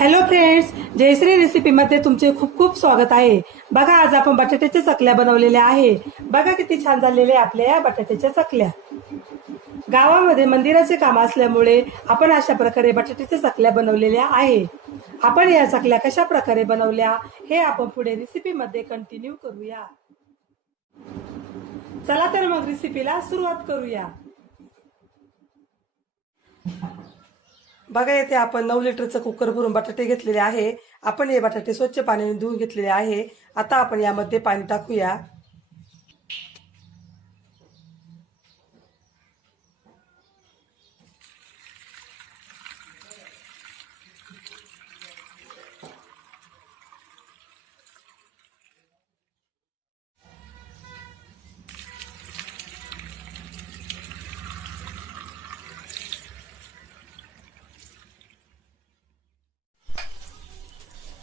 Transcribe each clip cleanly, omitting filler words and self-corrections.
Hello friends, Jayashree रेसिपीमध्ये तुमचे खूप खूप स्वागत आहे। बघा, आज आपण बटाट्याच्या चकल्या बनवलेल्या आहे। बघा किती छान झालेले आपल्या या बटाट्याच्या चकल्या। गावामध्ये मंदिराचे काम असल्यामुळे आपण अशा प्रकारे बटाट्याच्या चकल्या बनवलेल्या आहे। आपण या चकल्या कशा प्रकारे बनवल्या हे आपण पुढे रेसिपीमध्ये कंटिन्यू करूया। चला तर मग रेसिपीला सुरुवात करूया। बघा, येथे आपण 9 लिटरचं कुकर भरून बटाटे घेतलेले आहे। आपण हे बटाटे स्वच्छ पाण्याने धुवून घेतलेले आहे। आता आपण यामध्ये पाणी टाकूया।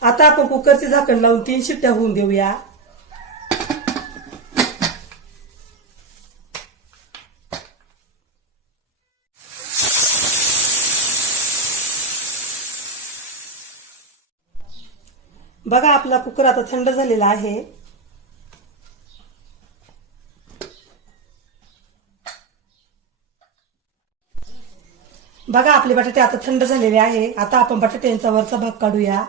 आता आपण कुकरचे झाकण लावून 3 शिट्ट्या होऊन देऊया। बघा, आपला कुकर आता थंड झालेला आहे। बघा, आपले बटाटे आता थंड झालेले आहे। आता आपण बटाट्यांचा वरचा भाग काढूया।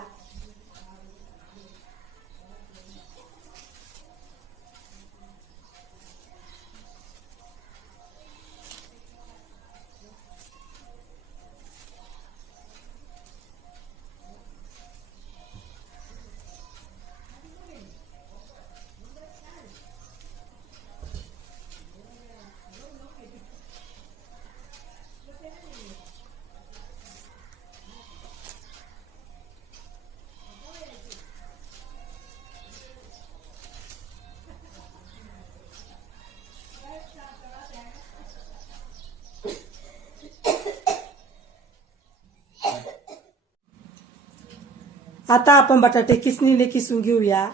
आता आपण बटाटे किसणीने किसून घेऊया।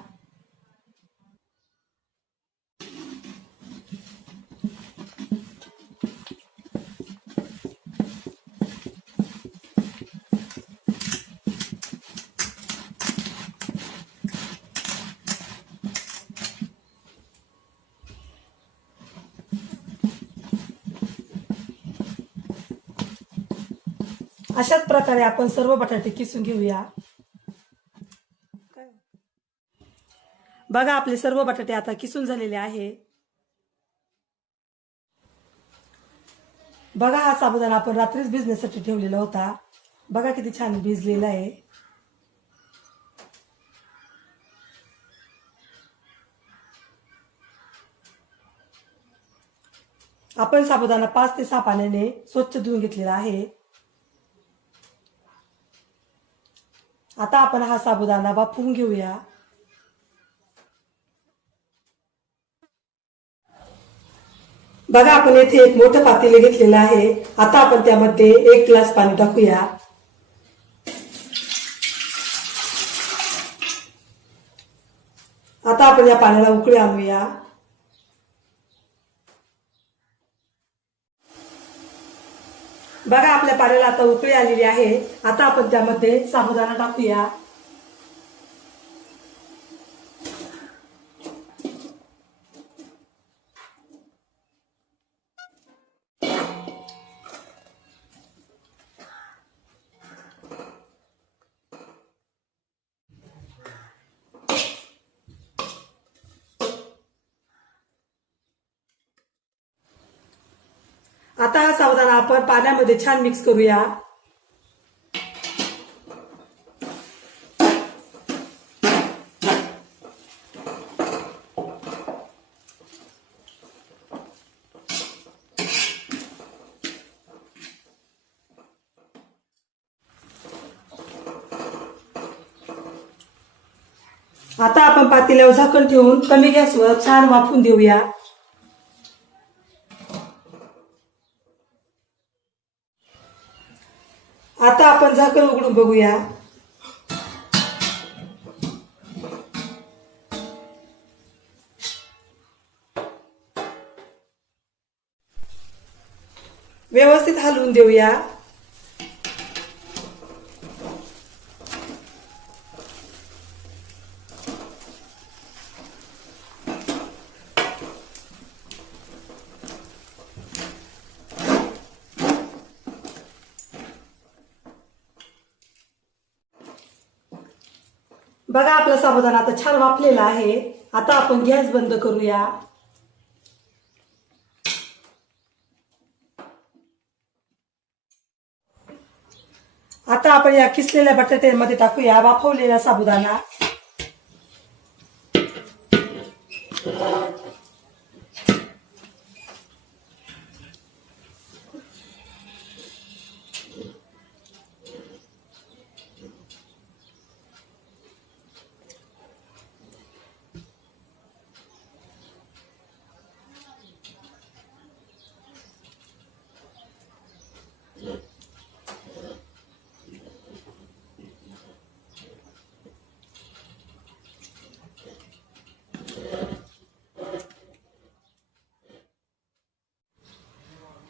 अशाच प्रकारे आपण सर्व बटाटे किसून घेऊया। बघा, आपले सर्व बटाटे आता किसून झालेले आहे। बघा, हा साबुदाणा आपण रात्रीच भिजण्यासाठी ठेवलेला होता। बघा किती छान भिजलेला आहे। आपण साबुदाणा 5 ते 6 पाण्याने स्वच्छ धुवून घेतलेला आहे। आता आपण हा साबुदाणा वाफवून घेऊया। बघा, आपण येथे एक मोठं पातेले घेतलेलं आहे। आता आपण त्यामध्ये 1 ग्लास पाणी टाकूया। आता आपण या पाण्याला उकळी आणूया। बघा, आपल्या पाण्याला आता उकळी आलेली आहे। आता आपण त्यामध्ये साबुदाणा टाकूया। आता हा साबुदाणा आपण पाण्यामध्ये छान मिक्स करूया। आता आपण पातेल्यावर झाकण ठेवून कमी गॅसवर छान वाफवून देऊया। आता आपण झाकण उघडून बघूया। व्यवस्थित हलवून देऊया। बघा आपला साबुदाणा आता छान वाफलेला आहे। आता आपण गॅस बंद करूया। आता आपण या किसलेल्या बटाट्यामध्ये टाकूया वाफवलेला साबुदाणा।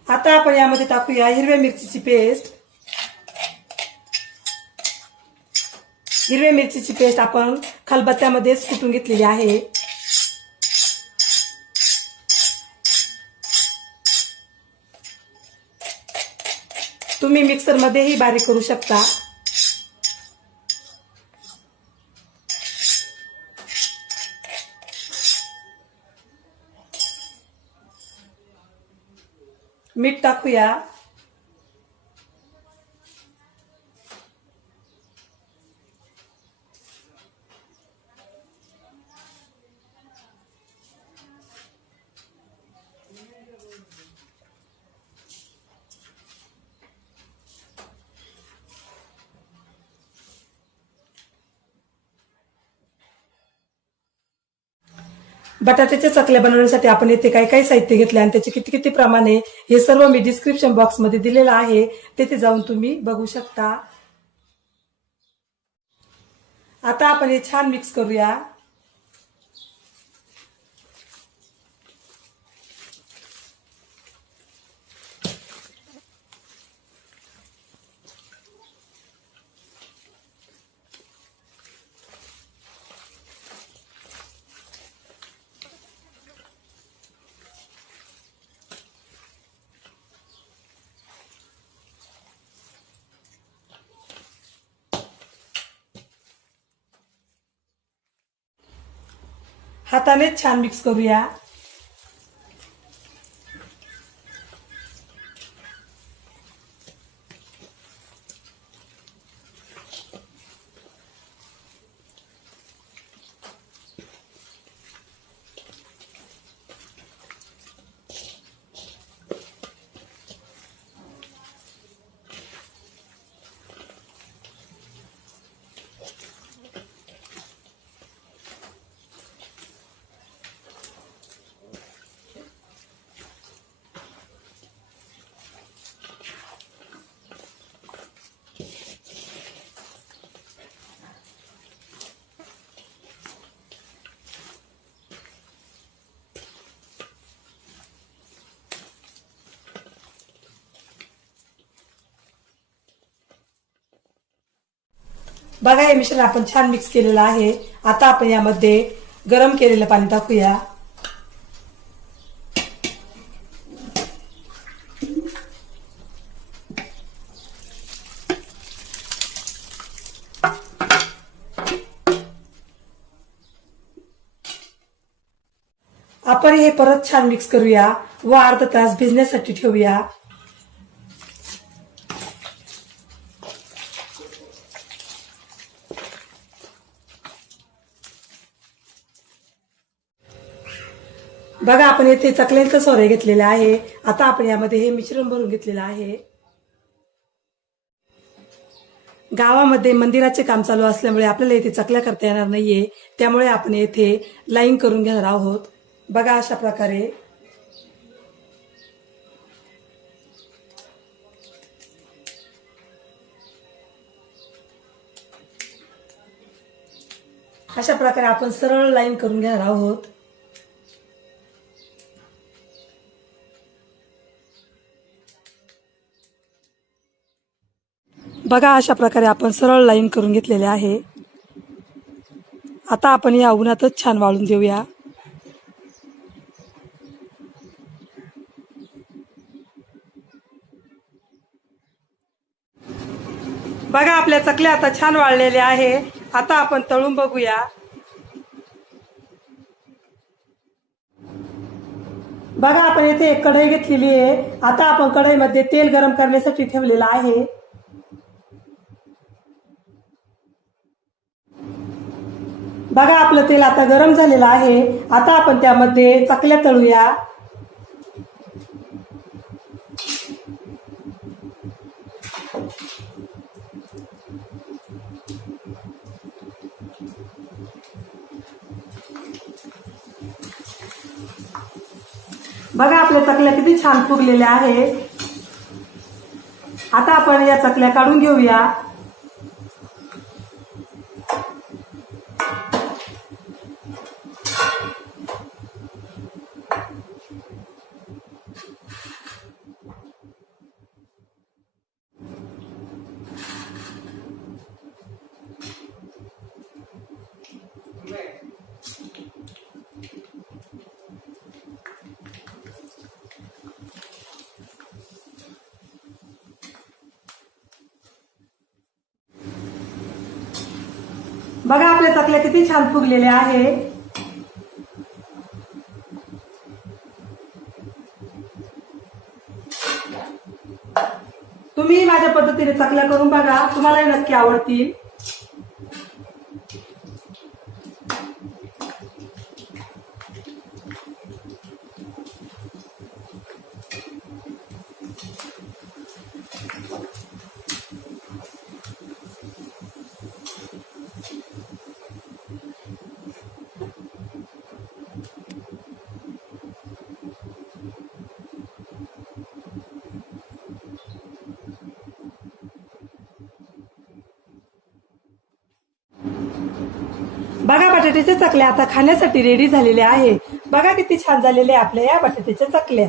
आता आपण यामध्ये टाकूया हिरव्या मिरचीची पेस्ट। हिरव्या मिरचीची पेस्ट आपण खलबत्त्यामध्ये कुटून घेतलेली आहे। तुम्ही मिक्सर मध्येही बारीक करू शकता। मीठ टाकूया। बटाट्याच्या चकल्या बनवण्यासाठी आपण येथे काय काय साहित्य घेतले आणि त्याचे किती किती प्रमाणे हे सर्व मी डिस्क्रिप्शन बॉक्स मध्ये दिलेलं आहे, तेथे जाऊन तुम्ही बघू शकता। आता आपण हे छान मिक्स करूया। हाताने छान मिक्स करूया। बघा हे मिश्रण आपण छान मिक्स केलेलं आहे। आता आपण यामध्ये गरम केलेलं पाणी टाकूया। आपण हे परत छान मिक्स करूया व अर्धा तास भिजण्यासाठी ठेवूया। बघा आपण येथे चकल्यांचा सोरे घेतलेला आहे। आता आपण यामध्ये हे मिश्रण भरून घेतलेलं आहे। गावामध्ये मंदिराचे काम चालू असल्यामुळे आपल्याला येथे चकल्या करता येणार नाहीये, त्यामुळे आपण येथे लाईन करून घेणार आहोत। बघा अशा प्रकारे आपण सरळ लाईन करून घेणार आहोत। बघा अशा प्रकारे आपण सरळ लाईन करून घेतलेले आहे। आता आपण या उन्हातच छान वाळून देऊया। बघा आपल्या चकल्या आता छान वाळलेल्या आहे। आता आपण तळून बघूया। बघा आपण इथे एक कढई घेतलेली आहे। आता आपण कढईमध्ये तेल गरम करण्यासाठी ठेवलेलं आहे। बघा आपलं तेल आता गरम झालेलं आहे। आता आपण त्यामध्ये चकल्या तळूया। बघा आपल्या चकल्या किती छान फुगलेल्या आहेत। आता आपण या चकल्या काढून घेऊया। बघा आपल्या चकल्या किती छान फुगलेल्या आहेत। तुम्ही माझ्या पद्धतीने चकल्या करून बघा, तुम्हालाही नक्की आवडतील। बघा बटाट्याच्या चकल्या आता खाण्यासाठी रेडी झालेल्या आहे। बघा किती छान झालेल्या आपल्या या बटाट्याच्या चकल्या।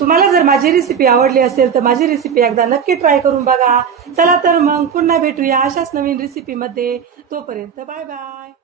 तुम्हाला जर माझी रेसिपी आवडली असेल तर माझी रेसिपी एकदा नक्की ट्राय करून बघा। चला तर मग पुन्हा भेटूया अशाच नवीन रेसिपी मध्ये। तोपर्यंत बाय बाय।